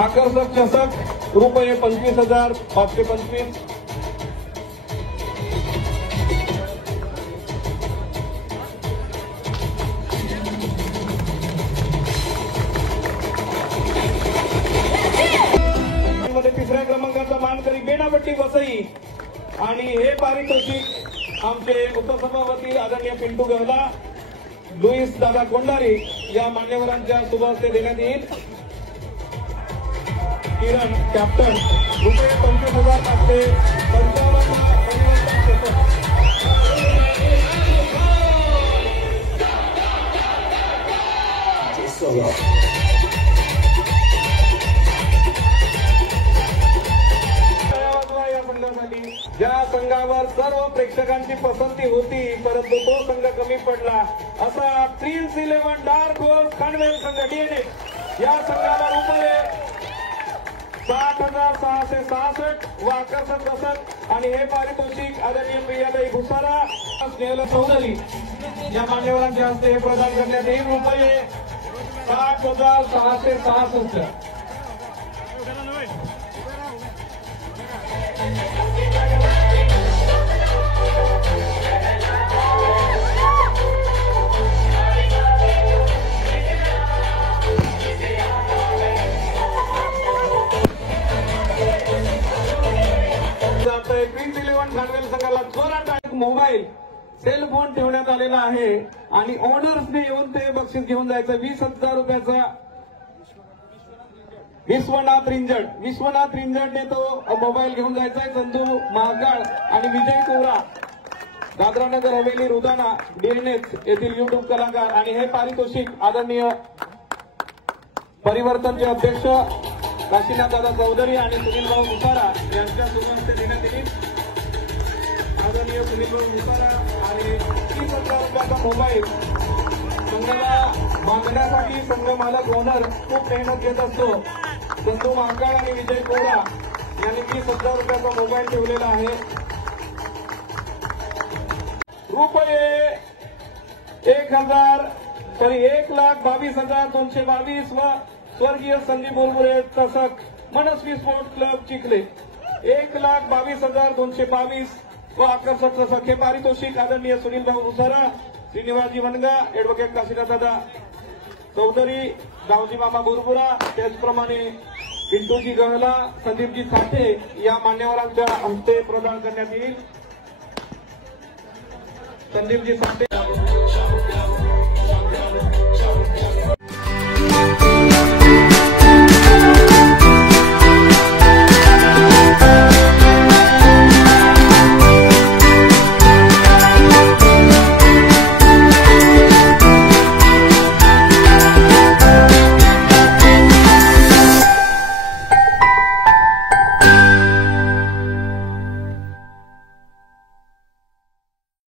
आकर्षक चषक रुपये 25,525। तिसऱ्या क्रमांकाचा मानकरी बेणापट्टी वसई आणि हे पारितोषिक आमचे उपसभापती आदरणीय पिंटू गवला, लुईस दादा कोंडारी या मान्यवरांच्या शुभ हस्ते देण्यात येईल। किरण कॅप्टन रुपये 25,555। ज्या संघावर सर्व प्रेक्षकांची पसंती होती परंतु तो संघ कमी पडला असा प्रिन्स 11 डार्क हॉर्स खानवेल संघ डीएनए या संघाला रुपये 60,666 व आकर्षक चषक आणि हे पारितोषिक आदरणीय प्रियाताई भुसारा, स्नेहल चौधरी या मान्यवरांच्या हस्ते हे प्रदान करण्यात येईल। रुपये 60,666। प्रिन्स 11 खानवेल संघाला जोरात मोबाईल सेल फोन ठेवण्यात आलेला आहे आणि ओनर्सने येऊन ते बक्षीस घेऊन जायचं 20,000 रुपयाचा। विश्वनाथ रिंजडने तो मोबाईल घेऊन जायचा आहे। चंदू महागाळ आणि विजय कोरा, दादरानगर हवेली रुदाना डीएनएच येथील युट्यूब कलाकार आणि हे पारितोषिक आदरणीय परिवर्तनचे अध्यक्ष काशीनाथ दादा चौधरी आणि सुनील भाऊ भुसारा यांच्या शुभ हस्ते देण्यात येईल। आदरणीय सुनील भाऊ भुसारा आणि 30,000 रुपयाचा मोबाईल संघाला बांधण्यासाठी संघ मालक ओनर खूप मेहनत घेत असतो। चंदू महाकाळ आणि विजय कोरा यांनी 30,000 रुपयाचा मोबाईल ठेवलेला आहे। रुपये 1,22,222 व स्वर्गीय संदीप बुरबुरे चषक मनस्वी स्पोर्ट्स क्लब चिखले 1,22,222 व आकर्षक चषक हे पारितोषिक आदरणीय सुनील भाऊ भुसारा, श्रीनिवासजी वनगा, ऍडव्होकेट काशीनाथ दादा चौधरी, गावजी मामा बुरबुरा, त्याचप्रमाणे पिंटूजी गहला, संदीपजी साठे या मान्यवरांच्या हस्ते प्रदान करण्यात येईल। संदीपजी साठे